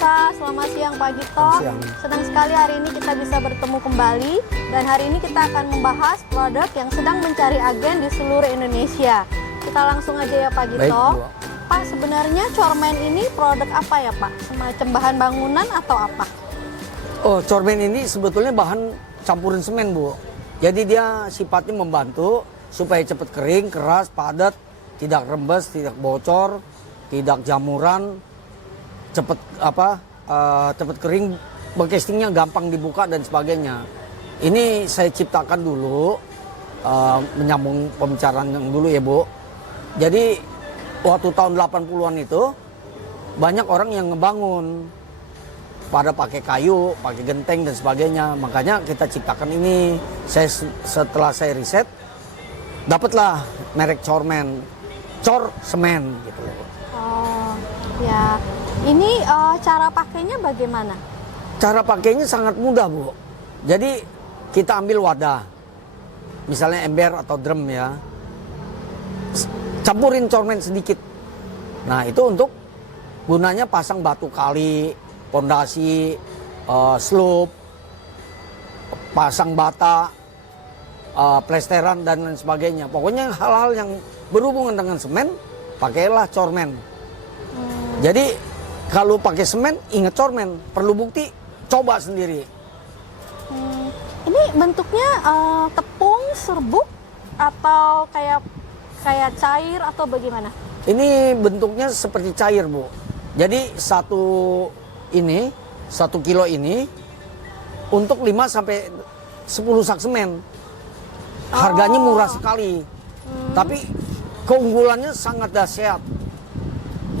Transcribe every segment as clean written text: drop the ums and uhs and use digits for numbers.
pemirsa, selamat siang Pak Gito. Senang sekali hari ini kita bisa bertemu kembali. Dan hari ini kita akan membahas produk yang sedang mencari agen di seluruh Indonesia. Kita langsung aja ya Pak Gito. Baik, Bu. Pak, sebenarnya Cormen ini produk apa ya Pak? Semacam bahan bangunan atau apa? Oh, Cormen ini sebetulnya bahan campuran semen, Bu. Jadi dia sifatnya membantu supaya cepat kering, keras, padat, tidak rembes, tidak bocor, tidak jamuran, cepat kering, casingnya gampang dibuka dan sebagainya. Ini saya ciptakan dulu, menyambung pembicaraan yang dulu ya Bu. Jadi waktu tahun 80-an itu banyak orang yang ngebangun pada pakai kayu, pakai genteng dan sebagainya. Makanya kita ciptakan ini. Setelah saya riset, dapatlah merek Cormen, Cor Semen gitu. Oh, ya. Ini cara pakainya bagaimana? Cara pakainya sangat mudah, Bu. Jadi kita ambil wadah, misalnya ember atau drum ya, campurin Cormen sedikit. Nah itu untuk gunanya pasang batu kali, pondasi, slope, pasang bata, plesteran dan lain sebagainya. Pokoknya hal-hal yang berhubungan dengan semen, pakailah Cormen. Jadi kalau pakai semen, ingat Cormen. Perlu bukti, coba sendiri. Ini bentuknya tepung, serbuk, atau kayak cair atau bagaimana? Ini bentuknya seperti cair, Bu. Jadi 1 kilo ini untuk 5 sampai 10 sak semen. Harganya murah sekali. Tapi keunggulannya sangat dahsyat.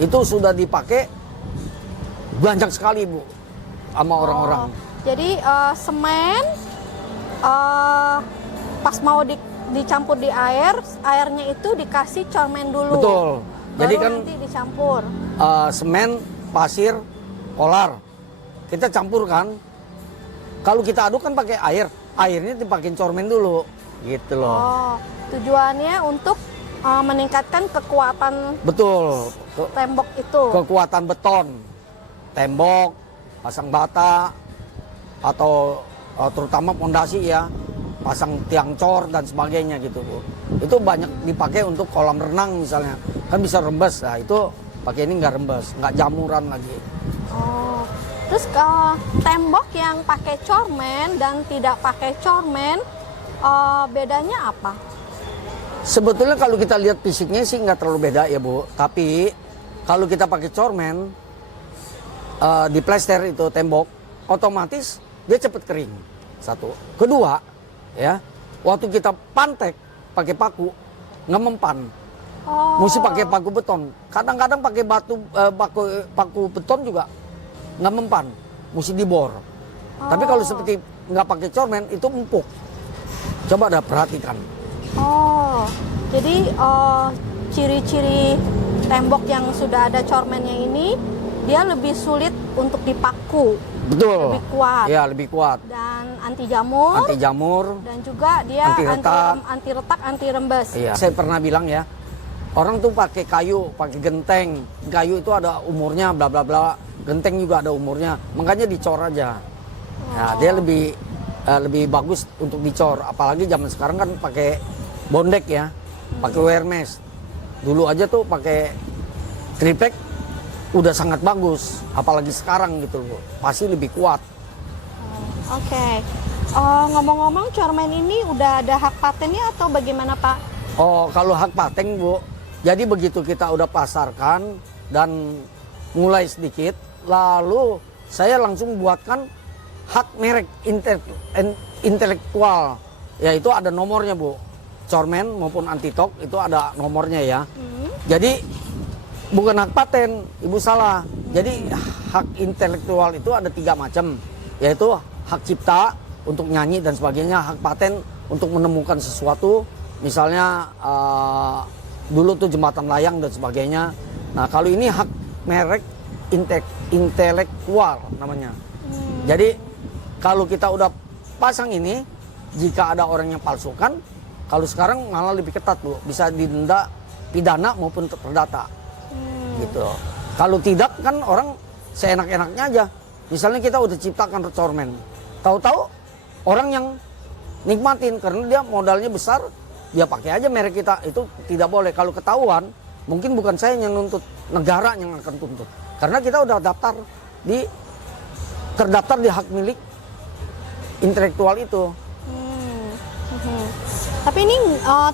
Itu sudah dipakai banyak sekali, Bu, sama orang-orang. Jadi semen pas mau dicampur di air, airnya itu dikasih Cormen dulu. Betul. Jadi Baru kan nanti dicampur. semen, pasir, kolar. Kita campurkan. Kalau kita aduk kan pakai air. Airnya dipakai Cormen dulu. Gitu loh. Oh, tujuannya untuk meningkatkan kekuatan Betul. tembok itu. Kekuatan beton. Tembok, pasang bata, atau terutama pondasi ya. Pasang tiang cor dan sebagainya gitu, Bu. Itu banyak dipakai untuk kolam renang misalnya. Kan bisa rembes. Nah, itu pakai ini nggak rembes, nggak jamuran lagi. Oh. Terus tembok yang pakai Cormen dan tidak pakai Cormen, bedanya apa? Sebetulnya kalau kita lihat fisiknya sih nggak terlalu beda ya, Bu. Tapi kalau kita pakai Cormen, di plester itu tembok, otomatis dia cepat kering. Satu. Kedua, ya, waktu kita pantek pakai paku, nggak mempan. Mesti pakai paku beton. Kadang-kadang pakai paku beton juga nggak mempan, mesti dibor. Tapi kalau seperti nggak pakai Cormen itu empuk. Coba dah perhatikan. Oh, jadi ciri-ciri tembok yang sudah ada Cormennya ini, dia lebih sulit untuk dipaku. Betul. Lebih kuat. Ya, lebih kuat. Dan anti jamur. Anti jamur. Dan juga dia anti retak, anti rembes. Iya. Saya pernah bilang ya, orang tuh pakai kayu, pakai genteng. Kayu itu ada umurnya, bla bla bla. Genteng juga ada umurnya. Makanya dicor aja. Nah, dia lebih bagus untuk dicor. Apalagi zaman sekarang kan pakai bondek ya, pakai wire mesh. Dulu aja tuh pakai triplek udah sangat bagus. Apalagi sekarang gitu loh, pasti lebih kuat. Oke. Ngomong-ngomong, Cormen ini udah ada hak patennya atau bagaimana Pak? Oh, kalau hak paten, Bu, jadi begitu kita udah pasarkan dan mulai sedikit, lalu saya langsung buatkan hak merek intelektual, yaitu ada nomornya, Bu. Cormen maupun Antitok itu ada nomornya ya. Jadi bukan hak paten, Ibu salah. Jadi hak intelektual itu ada 3 macam, yaitu hak cipta untuk nyanyi dan sebagainya, hak paten untuk menemukan sesuatu, misalnya dulu tuh jembatan layang dan sebagainya. Nah kalau ini hak merek intelektual namanya. Jadi kalau kita udah pasang ini, jika ada orang yang palsukan, kalau sekarang malah lebih ketat, Bu, bisa didenda pidana maupun perdata. Gitu. Kalau tidak kan orang seenak-enaknya aja. Misalnya kita udah ciptakan cormen, tahu-tahu orang yang nikmatin karena dia modalnya besar, dia pakai aja merek kita, itu tidak boleh. Kalau ketahuan, mungkin bukan saya yang nuntut, negara yang akan tuntut. Karena kita udah terdaftar di hak milik intelektual itu. Tapi ini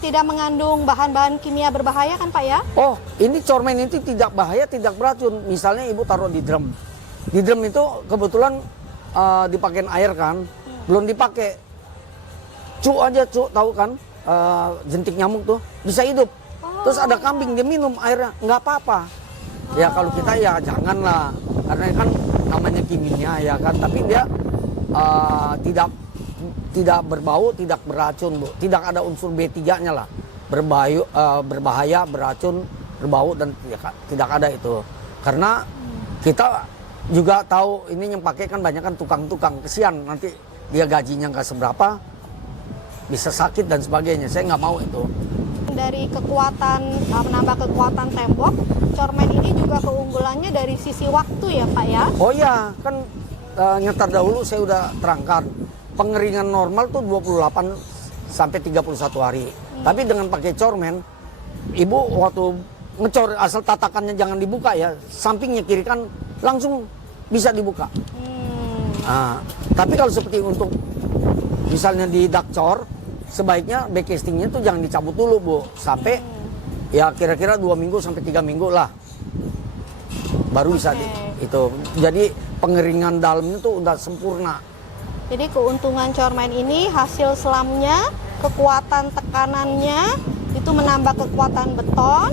tidak mengandung bahan-bahan kimia berbahaya kan Pak ya? Oh, ini cormen itu tidak bahaya, tidak beracun. Misalnya ibu taruh di drum. Di drum itu kebetulan dipakein air kan, belum dipakai. Aja tahu kan, jentik nyamuk tuh bisa hidup. Terus ada kambing dia minum airnya, nggak apa-apa. Ya kalau kita ya janganlah, karena kan namanya kimia ya kan. Tapi dia tidak berbau, tidak beracun, Bu. Tidak ada unsur B3-nya lah. Berbahaya, beracun, berbau dan tidak ada itu. Karena kita juga tahu ini yang pakai kan banyak kan tukang-tukang, kesian nanti dia gajinya nggak seberapa, bisa sakit dan sebagainya. Saya nggak mau itu. Dari kekuatan, menambah kekuatan tembok, cormen ini juga keunggulannya dari sisi waktu ya Pak ya? Oh ya, kan nyetar dahulu saya udah terangkan. Pengeringan normal tuh 28 sampai 31 hari. Tapi dengan pakai cormen, ibu waktu ngecor asal tatakannya jangan dibuka ya, sampingnya kiri kan langsung bisa dibuka. Nah, tapi kalau seperti untuk misalnya di dakcor, sebaiknya back castingnya tuh jangan dicabut dulu Bu, sampai ya kira-kira 2 minggu sampai 3 minggu lah, baru bisa itu. Jadi pengeringan dalamnya tuh udah sempurna. Jadi keuntungan cormen ini hasil selamnya, kekuatan tekanannya itu menambah kekuatan beton,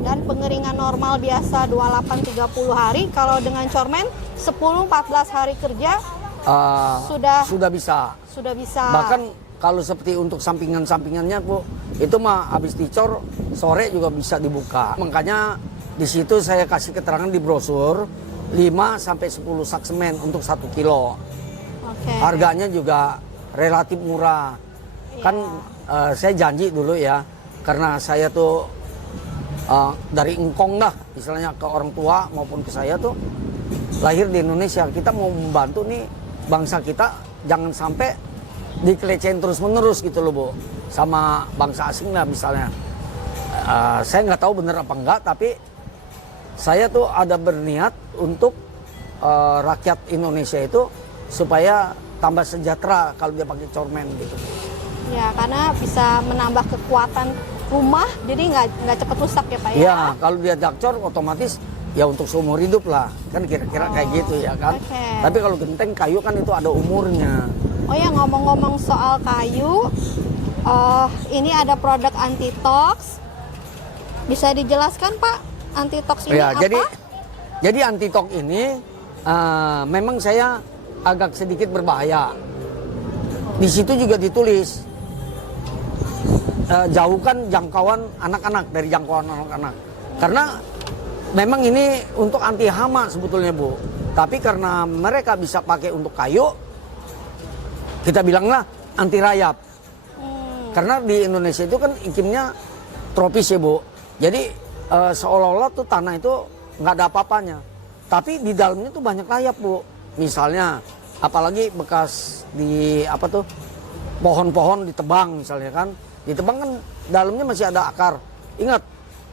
dan pengeringan normal biasa 28-30 hari. Kalau dengan cormen 10-14 hari kerja sudah bisa. Bahkan kalau seperti untuk sampingan-sampingannya Bu, itu mah habis dicor sore juga bisa dibuka. Makanya di situ saya kasih keterangan di brosur 5 sampai 10 sak semen untuk 1 kilo. Harganya juga relatif murah. Kan saya janji dulu ya, karena saya tuh dari engkong dah, istilahnya ke orang tua maupun ke saya tuh lahir di Indonesia. Kita mau membantu nih bangsa kita, jangan sampai dikelecehin terus-menerus gitu loh Bu, sama bangsa asing lah misalnya. Saya nggak tahu bener apa enggak, tapi saya tuh ada berniat untuk rakyat Indonesia itu supaya tambah sejahtera kalau dia pakai cormen gitu. Ya, karena bisa menambah kekuatan rumah, jadi nggak cepat rusak ya Pak ya? Ya, kalau dia dakcor otomatis ya untuk seumur hidup lah, kan kira-kira kayak gitu ya kan. Tapi kalau genteng kayu kan itu ada umurnya. Oh ya, ngomong-ngomong soal kayu, ini ada produk anti-tox. Bisa dijelaskan Pak, anti-tox ini apa? Jadi anti-tox ini memang saya agak sedikit berbahaya. Di situ juga ditulis jauhkan jangkauan anak-anak, dari jangkauan anak-anak. Karena memang ini untuk anti hama sebetulnya Bu. Tapi karena mereka bisa pakai untuk kayu, kita bilanglah anti rayap. Karena di Indonesia itu kan iklimnya tropis ya Bu. Jadi seolah-olah tuh tanah itu nggak ada apa-apanya. Tapi di dalamnya tuh banyak rayap Bu. Misalnya apalagi bekas di apa tuh pohon-pohon ditebang misalnya kan, ditebang kan dalamnya masih ada akar. Ingat,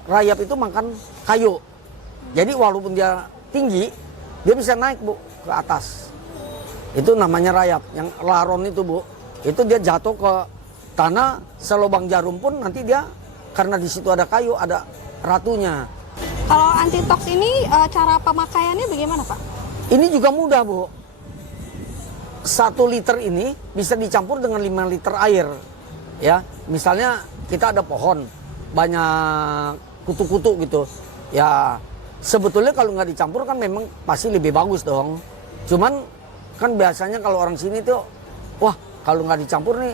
rayap itu makan kayu. Jadi walaupun dia tinggi, dia bisa naik Bu ke atas. Itu namanya rayap. Yang laron itu Bu, itu dia jatuh ke tanah selubang jarum pun nanti dia, karena di situ ada kayu, ada ratunya. Kalau anti-tox ini cara pemakaiannya bagaimana Pak? Ini juga mudah Bu. 1 liter ini bisa dicampur dengan 5 liter air. Ya, misalnya kita ada pohon banyak kutu-kutu gitu. Ya, sebetulnya kalau nggak dicampur kan memang pasti lebih bagus dong. Cuman kan biasanya kalau orang sini tuh, wah kalau nggak dicampur nih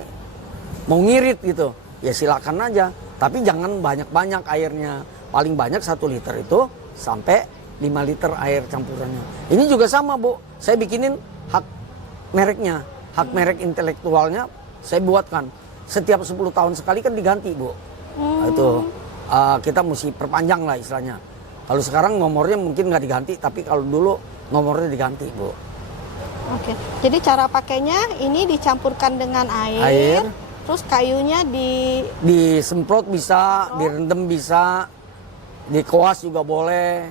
mau ngirit gitu. Ya silakan aja. Tapi jangan banyak-banyak airnya. Paling banyak 1 liter itu sampai 5 liter air campurannya. Ini juga sama Bu, saya bikinin hak mereknya, hak merek intelektualnya saya buatkan. Setiap 10 tahun sekali kan diganti Bu. Itu kita mesti perpanjang lah istilahnya. Kalau sekarang nomornya mungkin nggak diganti, tapi kalau dulu nomornya diganti, Bu. Oke. Jadi cara pakainya ini dicampurkan dengan air. Terus kayunya disemprot bisa, direndam bisa, dikuas juga boleh,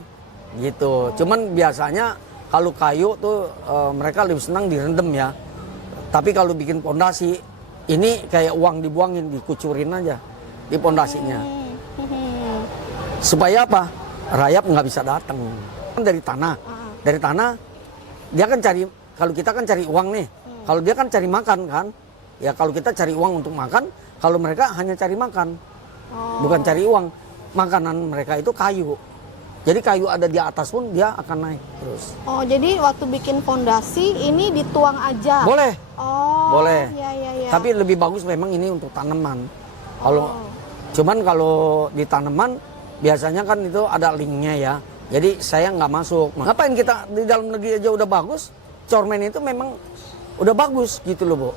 gitu. Cuman biasanya kalau kayu tuh mereka lebih senang direndam ya. Tapi kalau bikin pondasi, ini kayak uang dibuangin, dikucurin aja di pondasinya. Supaya apa? Rayap nggak bisa datang. Dari tanah, dia kan cari, kalau kita kan cari uang nih. Kalau dia kan cari makan kan. Ya kalau kita cari uang untuk makan, kalau mereka hanya cari makan. Bukan cari uang. Makanan mereka itu kayu. Jadi kayu ada di atas pun dia akan naik terus. Oh, jadi waktu bikin fondasi ini dituang aja? Boleh. Oh, boleh. Ya. Tapi lebih bagus memang ini untuk tanaman. Cuman kalau di tanaman biasanya kan itu ada linknya ya. Jadi saya nggak masuk. Ngapain kita di dalam negeri aja udah bagus? Cormen itu memang udah bagus gitu loh, Bu.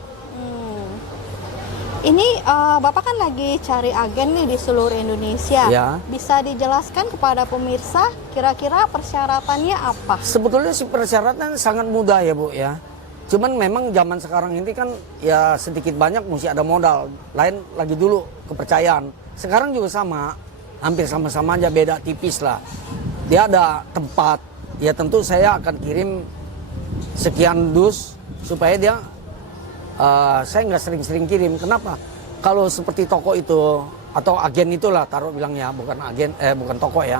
Ini Bapak kan lagi cari agen nih di seluruh Indonesia. Ya. Bisa dijelaskan kepada pemirsa kira-kira persyaratannya apa? Sebetulnya sih persyaratan sangat mudah ya, Bu ya. Cuman memang zaman sekarang ini kan ya sedikit banyak mesti ada modal. Lain lagi dulu kepercayaan. Sekarang juga sama, hampir sama-sama aja, beda tipis lah. Dia ada tempat, ya tentu saya akan kirim sekian dus supaya dia saya nggak sering-sering kirim. Kenapa? Kalau seperti toko itu atau agen itulah taruh bilang ya, bukan agen, bukan toko ya.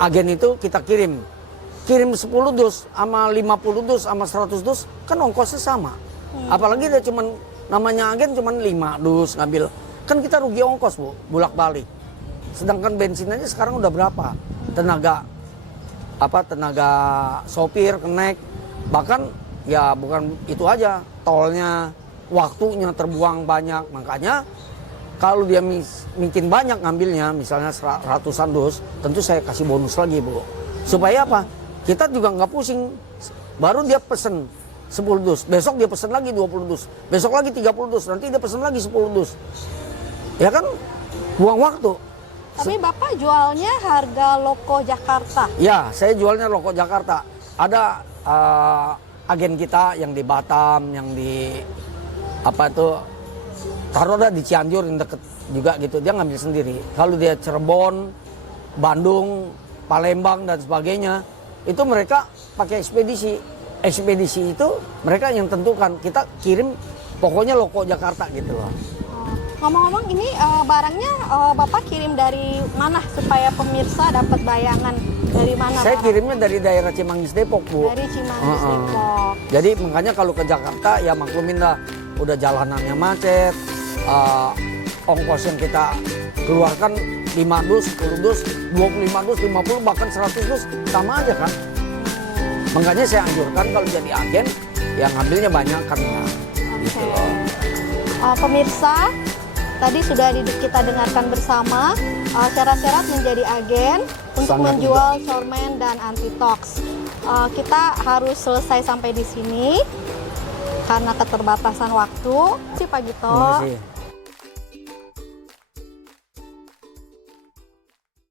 Agen itu kita kirim 10 dus sama 50 dus sama 100 dus kan ongkosnya sama. Apalagi dia cuman namanya agen cuman 5 dus ngambil. Kan kita rugi ongkos, Bu, bolak-balik. Sedangkan bensin aja sekarang udah berapa? Tenaga sopir, kenek, bahkan ya bukan itu aja, tolnya, waktunya terbuang banyak. Makanya kalau dia mungkin banyak ngambilnya, misalnya ratusan dus, tentu saya kasih bonus lagi, Bu. Supaya apa? Kita juga nggak pusing. Baru dia pesen 10 dus, besok dia pesen lagi 20 dus, besok lagi 30 dus, nanti dia pesen lagi 10 dus. Ya kan? Buang waktu. Tapi Bapak jualnya harga loko Jakarta? Ya, saya jualnya loko Jakarta. Ada agen kita yang di Batam, yang di taruh dah di Cianjur yang deket juga gitu, dia ngambil sendiri. Kalau dia Cirebon, Bandung, Palembang dan sebagainya, itu mereka pakai ekspedisi. Ekspedisi itu mereka yang tentukan, kita kirim pokoknya loko Jakarta gitu loh. Ngomong-ngomong ini barangnya Bapak kirim dari mana supaya pemirsa dapat bayangan dari mana? Saya kirimnya dari daerah Cimanggis Depok, Bu. Dari Cimanggis Depok. Jadi makanya kalau ke Jakarta ya maklumin lah, udah jalanannya macet, ongkos yang kita keluarkan 5 dus, 10 dus, 25 dus, 50 bahkan 100 dus sama aja kan. Makanya saya anjurkan kalau jadi agen ya ngambilnya banyak kan ya. Gitu loh. Pemirsa, tadi sudah kita dengarkan bersama syarat-syarat menjadi agen untuk menjual cormen dan antitox. Kita harus selesai sampai di sini karena keterbatasan waktu. Pak Gito. Terima kasih.